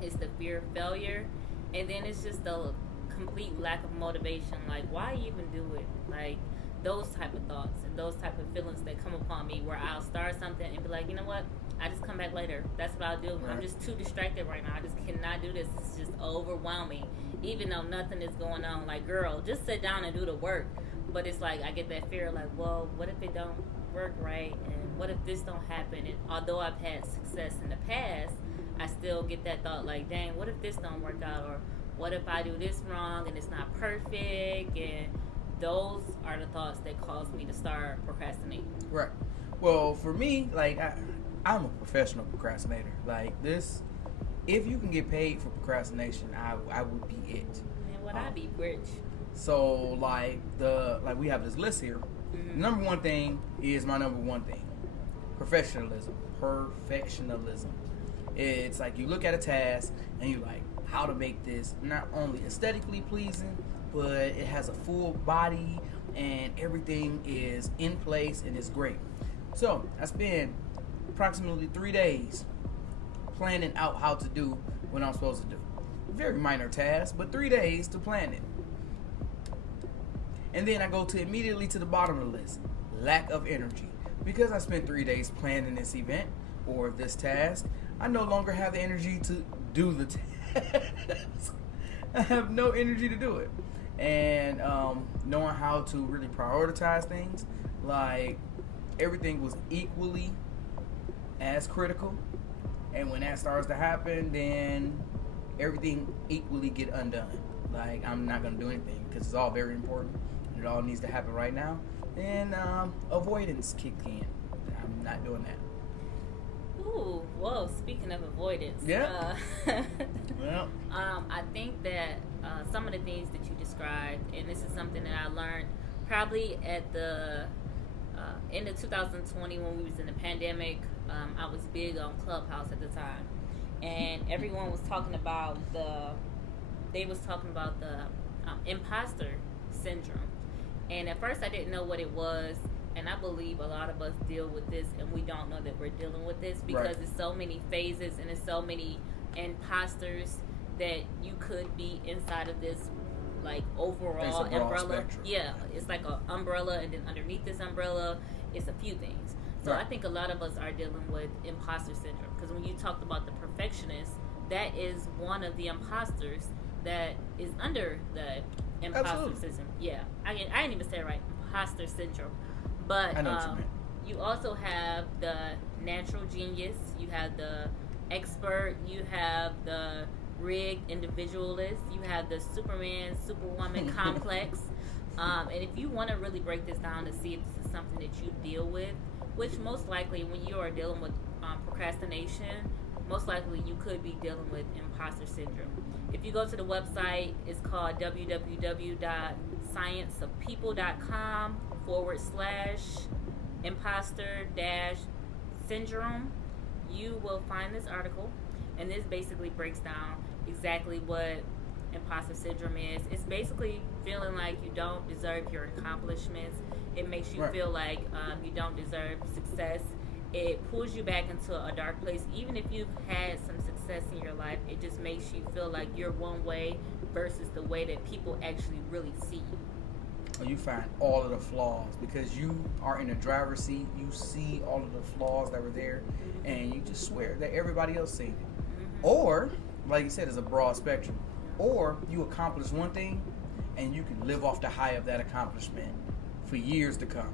it's the fear of failure, and then it's just the complete lack of motivation. Like, why even do it? Like, those type of thoughts and those type of feelings that come upon me where I'll start something and be like, you know what? I just come back later. That's what I'll do. Right. I'm just too distracted right now. I just cannot do this. It's just overwhelming. Even though nothing is going on. Like, girl, just sit down and do the work. But it's like, I get that fear like, well, what if it don't work right? And what if this don't happen? And although I've had success in the past, I still get that thought like, dang, what if this don't work out? Or what if I do this wrong and it's not perfect? And those are the thoughts that cause me to start procrastinating. Right. Well, for me, like, I'm a professional procrastinator. Like, this, if you can get paid for procrastination, I would be it. And would I be rich? So like we have this list here. The number one thing is my number one thing. Perfectionism. It's like you look at a task and you like how to make this not only aesthetically pleasing, but it has a full body and everything is in place and it's great. So I spend approximately 3 days planning out how to do what I'm supposed to do. Very minor task, but 3 days to plan it. And then I go immediately to the bottom of the list. Lack of energy. Because I spent 3 days planning this event or this task, I no longer have the energy to do the task. I have no energy to do it. And knowing how to really prioritize things, like everything was equally as critical. And when that starts to happen, then everything equally get undone. Like I'm not gonna do anything because it's all very important. It all needs to happen right now. And avoidance kicked in. I'm not doing that. Ooh, whoa, speaking of avoidance. Yeah. Well. I think that some of the things that you described, and this is something that I learned probably at the end of 2020 when we was in the pandemic. I was big on Clubhouse at the time. And everyone was talking about the imposter syndrome. And at first I didn't know what it was, and I believe a lot of us deal with this and we don't know that we're dealing with this because Right. there's so many phases and there's so many imposters that you could be inside of this like overall It's a broad umbrella. spectrum. Yeah, it's like an umbrella, and then underneath this umbrella it's a few things. So Right. I think a lot of us are dealing with imposter syndrome because when you talked about the perfectionist, that is one of the imposters that is under the imposter Absolutely. syndrome. Yeah, I didn't even say it right, imposter syndrome. But I know what you meant. you also have the natural genius, you have the expert, you have the rigged individualist, you have the Superman, Superwoman complex. And if you want to really break this down to see if this is something that you deal with, which most likely when you are dealing with procrastination, most likely you could be dealing with imposter syndrome. If you go to the website, it's called www.scienceofpeople.com/imposter-syndrome. You will find this article, and this basically breaks down exactly what imposter syndrome is. It's basically feeling like you don't deserve your accomplishments. It makes you Right. feel like you don't deserve success. It pulls you back into a dark place. Even if you've had some success in your life, it just makes you feel like you're one way versus the way that people actually really see you. Or you find all of the flaws because you are in the driver's seat. You see all of the flaws that were there, and you just swear that everybody else seen it. Or, like you said, it's a broad spectrum. Or you accomplish one thing, and you can live off the high of that accomplishment for years to come.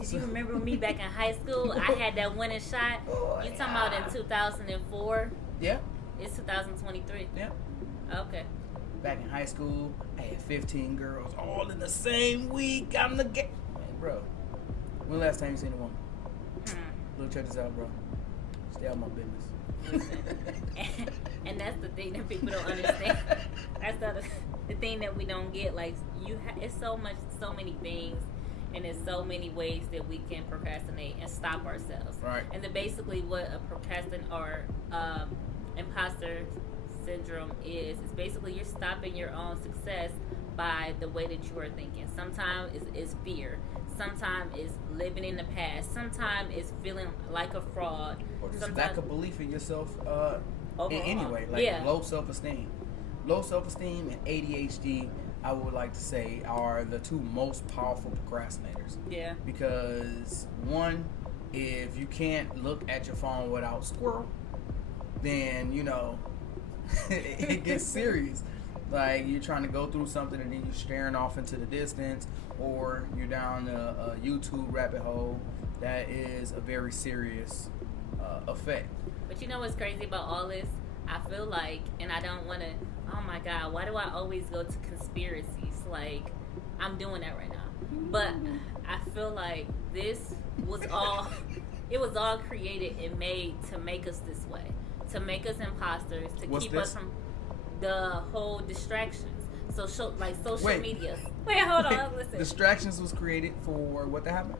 Did you remember me back in high school? I had that winning shot. Oh, You talking about in 2004? Yeah, It's 2023. yeah. Okay. Back in high school, I had 15 girls all in the same week. I'm the man, bro. When the last time you seen a woman? Look, check this out, bro. Stay out of my business. And that's the thing that people don't understand. That's the thing that we don't get. Like it's so many things, and there's so many ways that we can procrastinate and stop ourselves. Right. And then basically, what a imposter syndrome is basically you're stopping your own success by the way that you are thinking. Sometimes it's fear. Sometimes it's living in the past. Sometimes it's feeling like a fraud. Or just Sometimes, lack of belief in yourself in any way. Like Yeah. low self-esteem. Low self-esteem and ADHD, I would like to say, are the two most powerful procrastinators. Yeah. Because one, if you can't look at your phone without squirrel, then, you know, it gets serious. Like you're trying to go through something and then you're staring off into the distance, or you're down a YouTube rabbit hole. That is a very serious effect. But you know what's crazy about all this? I feel like, and I don't want to, oh my God, why do I always go to conspiracies? Like, I'm doing that right now. But I feel like this was all, it was all created and made to make us this way. To make us imposters, to What's keep this? us from the whole distractions. social Wait. media. Wait, hold on, listen. Distractions was created for what to happen?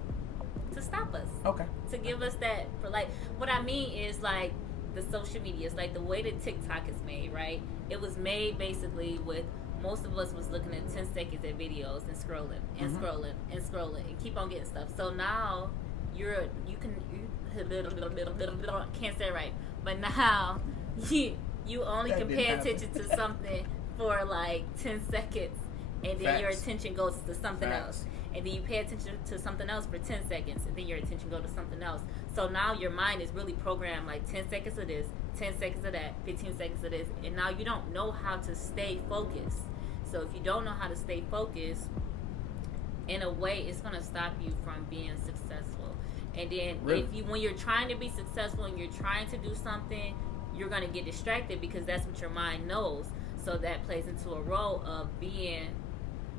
To stop us. Okay. To give us that, for like, what I mean is like the social media. It's like the way that TikTok is made, right? It was made basically with most of us was looking at 10 seconds at videos and scrolling and scrolling and scrolling and keep on getting stuff. So now you can't say it right, but now you only can pay attention to something for like 10 seconds, and then your attention goes to something else. And then you pay attention to something else for 10 seconds, and then your attention goes to something else. So now your mind is really programmed like 10 seconds of this, 10 seconds of that, 15 seconds of this, and now you don't know how to stay focused. So if you don't know how to stay focused, in a way, it's going to stop you from being successful. And then when you're trying to be successful and you're trying to do something, you're going to get distracted because that's what your mind knows. So that plays into a role of being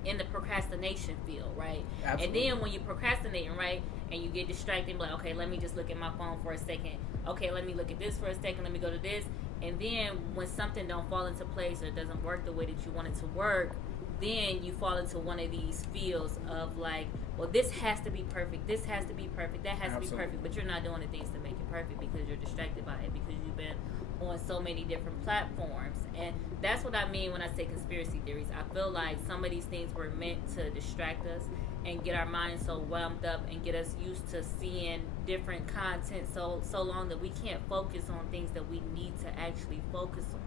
in the procrastination field, right? Absolutely. And then when you're procrastinating, right, and you get distracted, like, okay, let me just look at my phone for a second. Okay, let me look at this for a second. Let me go to this. And then when something don't fall into place or it doesn't work the way that you want it to work, then you fall into one of these fields of like, well, this has to be perfect. This has to be perfect. That has to be perfect. But you're not doing the things to make it perfect because you're distracted by it because you've been on so many different platforms. And that's what I mean when I say conspiracy theories. I feel like some of these things were meant to distract us and get our minds so wound up and get us used to seeing different content so long that we can't focus on things that we need to actually focus on.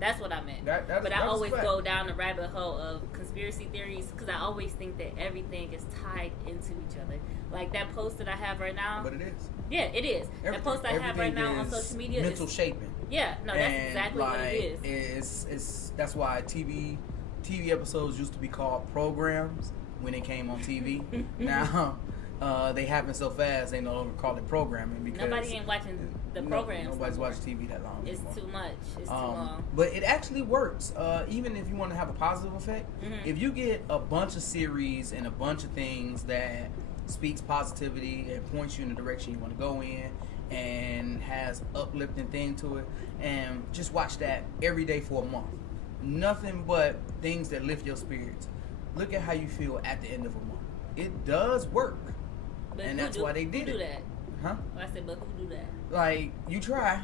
That's what I meant. But I always go down the rabbit hole of conspiracy theories because I always think that everything is tied into each other. Like that post that I have right now. But it is. Yeah, it is. That post I have right now on social media mental shaping. Yeah, no, that's exactly what it is. It's that's why TV episodes used to be called programs when it came on TV. Now they happen so fast they no longer call it programming because nobody ain't watching the programs. Nobody's watching TV that long. It's anymore. too much. It's too long. But it actually works. Even if you want to have a positive effect, if you get a bunch of series and a bunch of things that speaks positivity and points you in the direction you want to go in and has uplifting thing to it, and just watch that every day for a month. Nothing but things that lift your spirits. Look at how you feel at the end of a month. It does work. But and that's why they did who do it. That? Huh? I said, but who do that? Like, you try,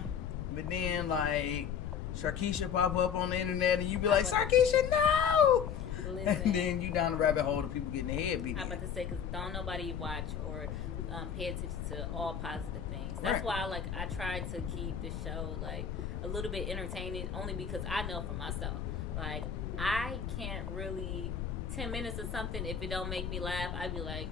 but then, like, Sharkeisha pop up on the internet and you be like, Sharkeisha, no! Listen, and then you down the rabbit hole of people getting their head beat. I'm about to say, because don't nobody watch or pay attention to all positive things. That's why I try to keep the show, like, a little bit entertaining, only because I know for myself. Like, I can't really, 10 minutes of something, if it don't make me laugh, I'd be like,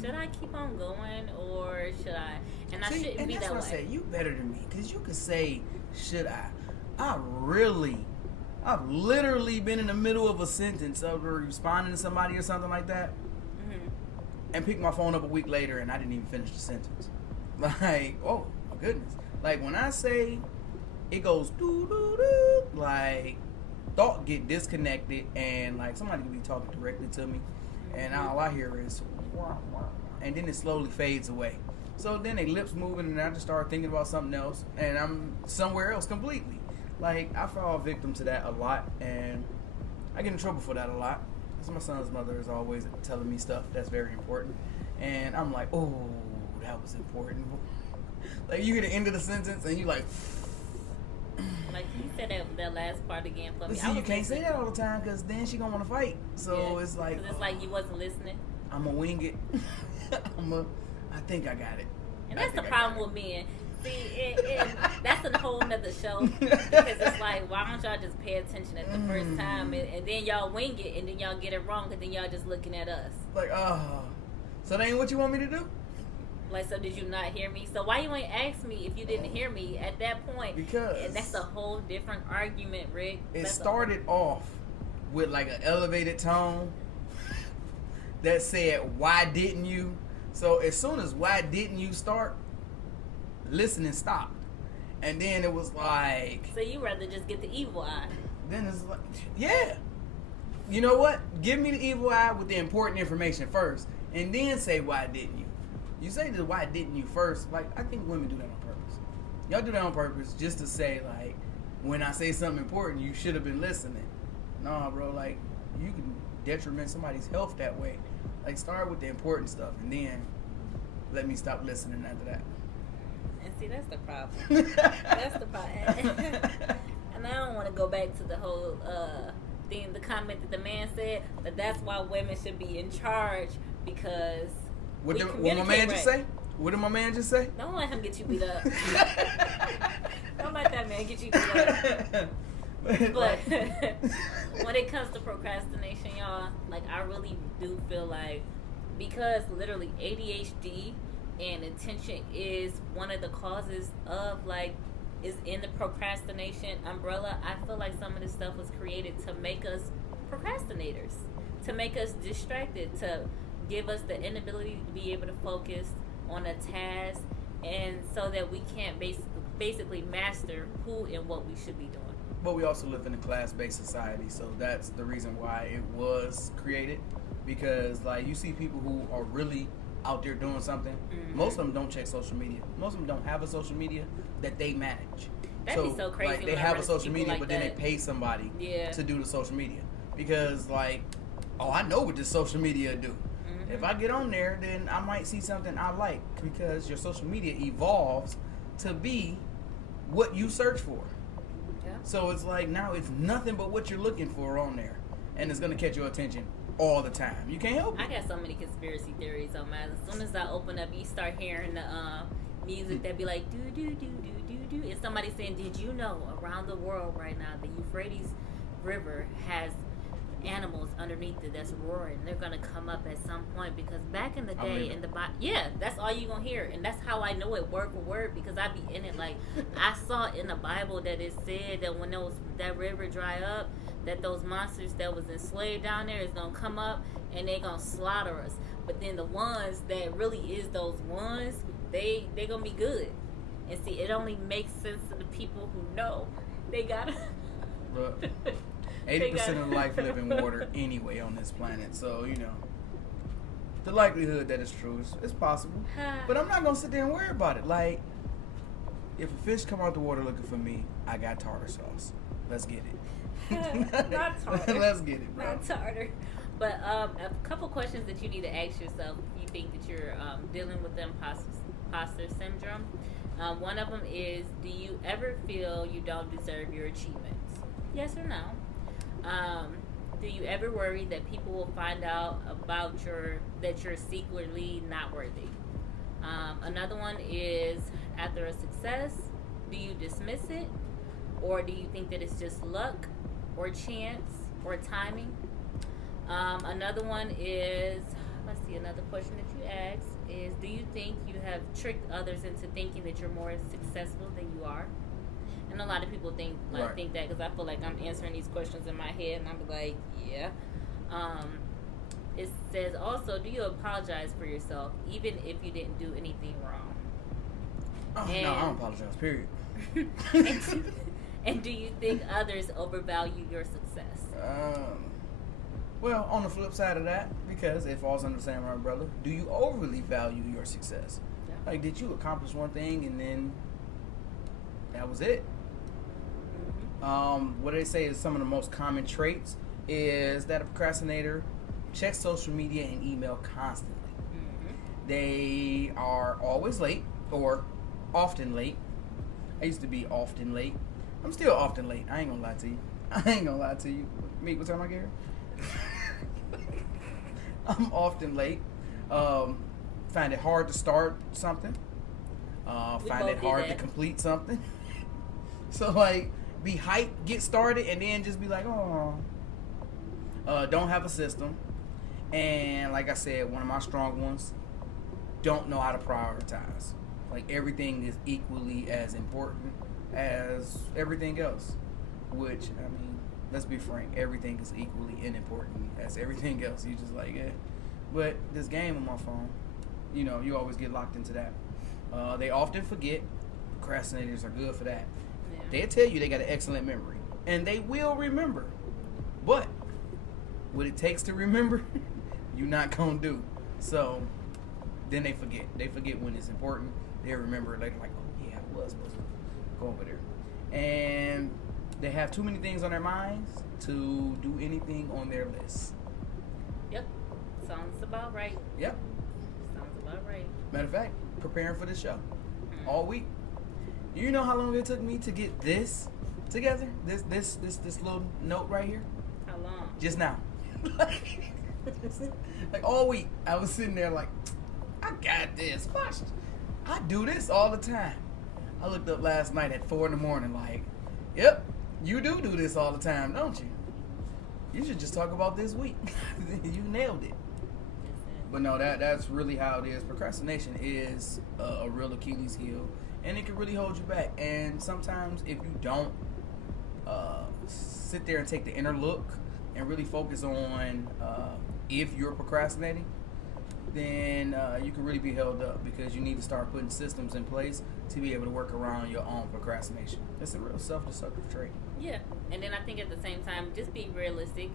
should I keep on going or should I? And I shouldn't be that way. That's why I say you better than me because you could say, should I? I've literally been in the middle of a sentence of responding to somebody or something like that, and picked my phone up a week later and I didn't even finish the sentence. Like, oh my goodness! Like when I say it goes doo doo doo, like thought get disconnected and like somebody could be talking directly to me, and all I hear is wah, wah, and then it slowly fades away. So then they lips moving and I just start thinking about something else and I'm somewhere else completely. Like I fall victim to that a lot and I get in trouble for that a lot. Because my son's mother is always telling me stuff that's very important and I'm like, oh, that was important. Like you hear the end of the sentence and you like. Like you said that last part again for me. See, you can't say that all the time because then she gonna want to fight. So it's like. It's like you wasn't listening. I'm gonna wing it. I think I got it. And that's the problem with men. See, that's a whole nother show because it's like, why don't y'all just pay attention at the first time and then y'all wing it and then y'all get it wrong and then y'all just looking at us. Like, so that ain't what you want me to do? Like, so did you not hear me? So why you ain't ask me if you didn't hear me at that point? Because and that's a whole different argument, Rick. It started off with like an elevated tone that said, why didn't you? So as soon as why didn't you start, listening stopped. And then it was like... So you rather just get the evil eye. Then it's like, yeah. You know what? Give me the evil eye with the important information first. And then say why didn't you? You say the why didn't you first. Like, I think women do that on purpose. Y'all do that on purpose just to say, like, when I say something important, you should have been listening. Nah, bro, like, you can detriment somebody's health that way. Like, start with the important stuff, and then let me stop listening after that. And see, that's the problem. That's the problem. And I don't want to go back to the whole thing, the comment that the man said, but that's why women should be in charge, because What did my man just say? What did my man just say? Don't let him get you beat up. Don't let that man get you beat up. But when it comes to procrastination, y'all, like, I really do feel like, because literally ADHD and attention is one of the causes of, like, is in the procrastination umbrella. I feel like some of this stuff was created to make us procrastinators, to make us distracted, to give us the inability to be able to focus on a task, and so that we can't basically master who and what we should be doing. But we also live in a class-based society, so that's the reason why it was created. Because, like, you see people who are really out there doing something. Mm-hmm. Most of them don't check social media. Most of them don't have a social media that they manage. That'd be so crazy. Like, they have a social media, like but then they pay somebody Yeah. to do the social media. Because, like, oh, I know what this social media do. Mm-hmm. If I get on there, then I might see something I like, because your social media evolves to be what you search for. Yeah. So it's like, now it's nothing but what you're looking for on there, and it's gonna catch your attention all the time. You can't help it. I got so many conspiracy theories on mine. As soon as I open up, you start hearing the music that be like do do do do do do, and somebody saying, "Did you know around the world right now the Euphrates River has animals underneath it that's roaring? They're gonna come up at some point." Because back in the day, in the yeah, that's all you gonna hear, and that's how I know it word for word, because I be in it. Like, I saw in the Bible that it said that when that river dry up, that those monsters that was enslaved down there is gonna come up and they gonna slaughter us. But then the ones that really is those ones, they gonna be good. And see, it only makes sense to the people who know they gotta. Look. 80% of life live in water anyway on this planet, so, you know, the likelihood that it's true is possible. But I'm not going to sit there and worry about it. Like, if a fish come out the water looking for me, I got tartar sauce. Let's get it. Not tartar. Let's get it, bro. Not tartar. But a couple questions that you need to ask yourself if you think that you're dealing with the imposter syndrome. One of them is, do you ever feel you don't deserve your achievements? Yes or no? Do you ever worry that people will find out about that you're secretly not worthy? Another one is, after a success, do you dismiss it, or do you think that it's just luck or chance or timing? Another one is, let's see, another question that you asked is, do you think you have tricked others into thinking that you're more successful than you are? And a lot of people think that, because I feel like I'm answering these questions in my head, and I'm like, yeah. It says also, do you apologize for yourself even if you didn't do anything wrong? Oh, no, I don't apologize, period. And do you think others overvalue your success? Well, on the flip side of that, because it falls under the same umbrella, do you overly value your success? Yeah. Like, did you accomplish one thing and then that was it? What they say is some of the most common traits is that a procrastinator checks social media and email constantly. Mm-hmm. They are always late or often late. I used to be often late. I'm still often late. I ain't gonna lie to you. Meek, what time I get here? I'm often late. Find it hard to start something. Find it hard to complete something. So, like, be hyped, get started, and then just be like, oh. Don't have a system. And like I said, one of my strong ones, don't know how to prioritize. Like, everything is equally as important as everything else. Which, I mean, let's be frank, everything is equally unimportant as everything else. You just like, But this game on my phone, you know, you always get locked into that. They often forget. Procrastinators are good for that. Yeah. They'll tell you they got an excellent memory, and they will remember. But what it takes to remember, you're not gonna do. So then they forget. They forget when it's important. They remember, like, oh yeah, I was supposed to go over there. And they have too many things on their minds to do anything on their list. Yep. Sounds about right. Yep. Sounds about right. Matter of fact, preparing for the show all week. You know how long it took me to get this together? This little note right here? How long? Just now. Like all week, I was sitting there like, I got this. Watch. I do this all the time. I looked up last night at 4 a.m. like, yep, you do this all the time, don't you? You should just talk about this week. You nailed it. But no, that's really how it is. Procrastination is a real Achilles heel, and it can really hold you back. And sometimes if you don't sit there and take the inner look and really focus on if you're procrastinating, then you can really be held up, because you need to start putting systems in place to be able to work around your own procrastination. It's a real self-destructive trait. Yeah, and then I think at the same time, just be realistic.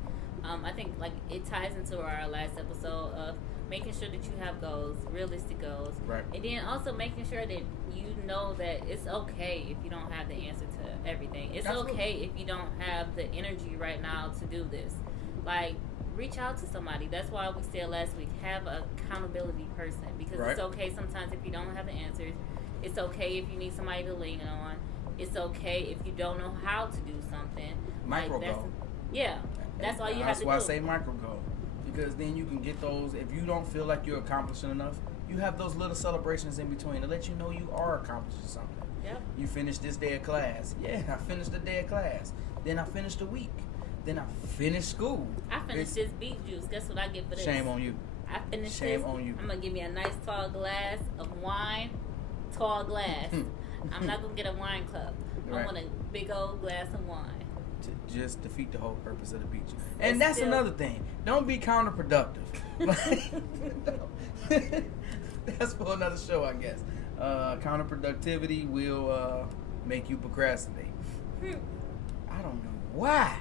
I think like it ties into our last episode of making sure that you have goals, realistic goals, Right. and then also making sure that you know that it's okay if you don't have the answer to everything. It's Absolutely. okay if you don't have the energy right now to do this. Like, reach out to somebody. That's why we said last week, have an accountability person, because Right. it's okay sometimes if you don't have the answers. It's okay if you need somebody to lean on. It's okay if you don't know how to do something. Micro that's, goal. Yeah, that's all you have to do. That's why I say micro goal, because then you can get those. If you don't feel like you're accomplishing enough, you have those little celebrations in between to let you know you are accomplishing something. Yep. You finished this day of class. Yeah, I finished the day of class. Then I finished the week. Then I finished school. I finished this beet juice. Guess what I get for this? Shame on you. I finished Shame this. on you. I'm gonna give me a nice tall glass of wine. Tall glass. I'm not gonna get a wine cup. Right. I want a big old glass of wine. To just defeat the whole purpose of the beach. And that's still- another thing. Don't be counterproductive. That's for another show, I guess. Counterproductivity will make you procrastinate. I don't know why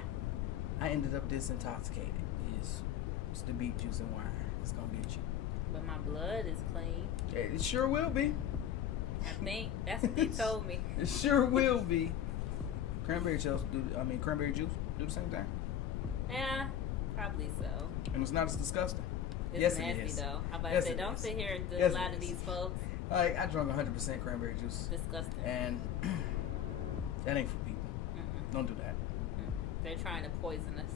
I ended up this intoxicated. It's the beet juice and wine. It's gonna get you. But my blood is clean. It sure will be. I think that's what they told me. It sure will be. Cranberry juice do the same thing. Yeah, probably so. And it's not as disgusting. It's Yes, it nasty is. though. I'm about Yes, to say, it don't is. sit here and do Yes, a lot it of is. these folks. I drank 100% cranberry juice. Disgusting. And that ain't for people. Mm-mm. Don't do that. They're trying to poison us.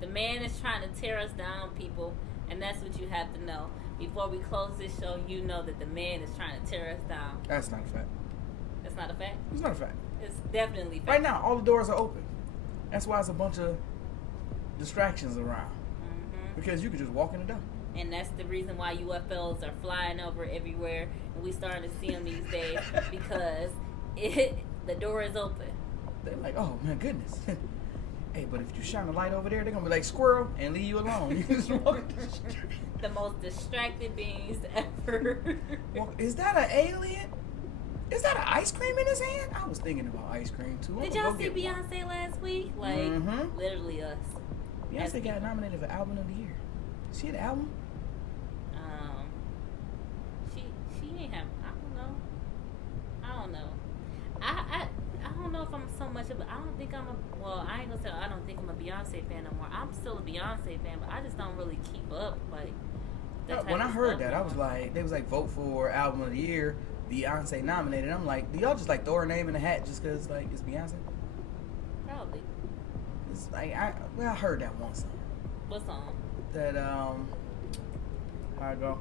The man is trying to tear us down, people, and that's what you have to know. Before we close this show, you know that the man is trying to tear us down. That's not a fact. That's not a fact. It's not a fact. It's definitely fact. Right now, all the doors are open. That's why it's a bunch of distractions around. Because you could just walk in the door. And that's the reason why UFOs are flying over everywhere, and we starting to see them these days because the door is open. They're like, oh my goodness. Hey, but if you shine a light over there, they're gonna be like squirrel and leave you alone. You just walk the street. The most distracted beings ever. Well, is that an alien? Is that an ice cream in his hand? I was thinking about ice cream too. Did y'all see Beyonce last week? Like, Mhm. literally us. Beyonce got nominated for Album of the Year. See the album? She ain't have. I don't know. I don't know if I'm so much of. I don't think I'm a. Well, I ain't gonna say I don't think I'm a Beyonce fan no more. I'm still a Beyonce fan, but I just don't really keep up like. that type When I of heard stuff that, no I was more. like, they was like, vote for Album of the Year, Beyonce nominated. I'm like, do y'all just like throw her name in the hat just because like it's Beyonce? Probably. It's like I heard that one song. What song? That how I go.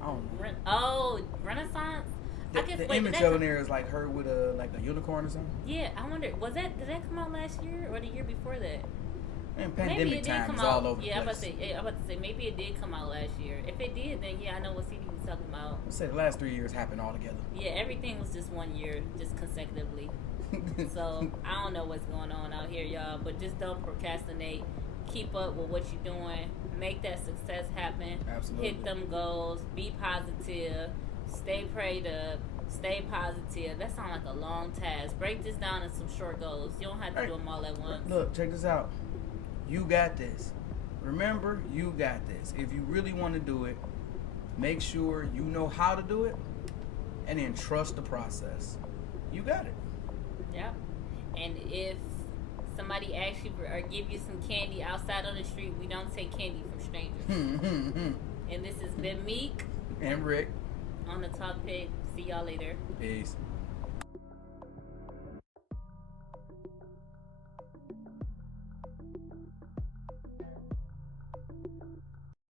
I don't know. Renaissance. The, I guess the wait, image did that of there is like her with a unicorn or something. Yeah, I wonder. Did that come out last year or the year before that? And Maybe pandemic it did time come is out. all over the Yeah, I'm place. about to say maybe it did come out last year. If it did, then yeah, I know what CD you was talking about. Let's say the last 3 years happened all together. Yeah, everything was just 1 year, just consecutively. So I don't know what's going on out here, y'all. But just don't procrastinate. Keep up with what you're doing. Make that success happen. Absolutely. Hit them goals. Be positive. Stay prayed up. Stay positive. That sounds like a long task. Break this down into some short goals. You don't have to Hey, do them all at once. Look, check this out. You got this. Remember, you got this. If you really want to do it, make sure you know how to do it, and then trust the process. You got it. Yep. And if somebody asks you for, or give you some candy outside on the street, we don't take candy from strangers. And this has been Meek And Rick. on the Talk Pig. See y'all later. Peace.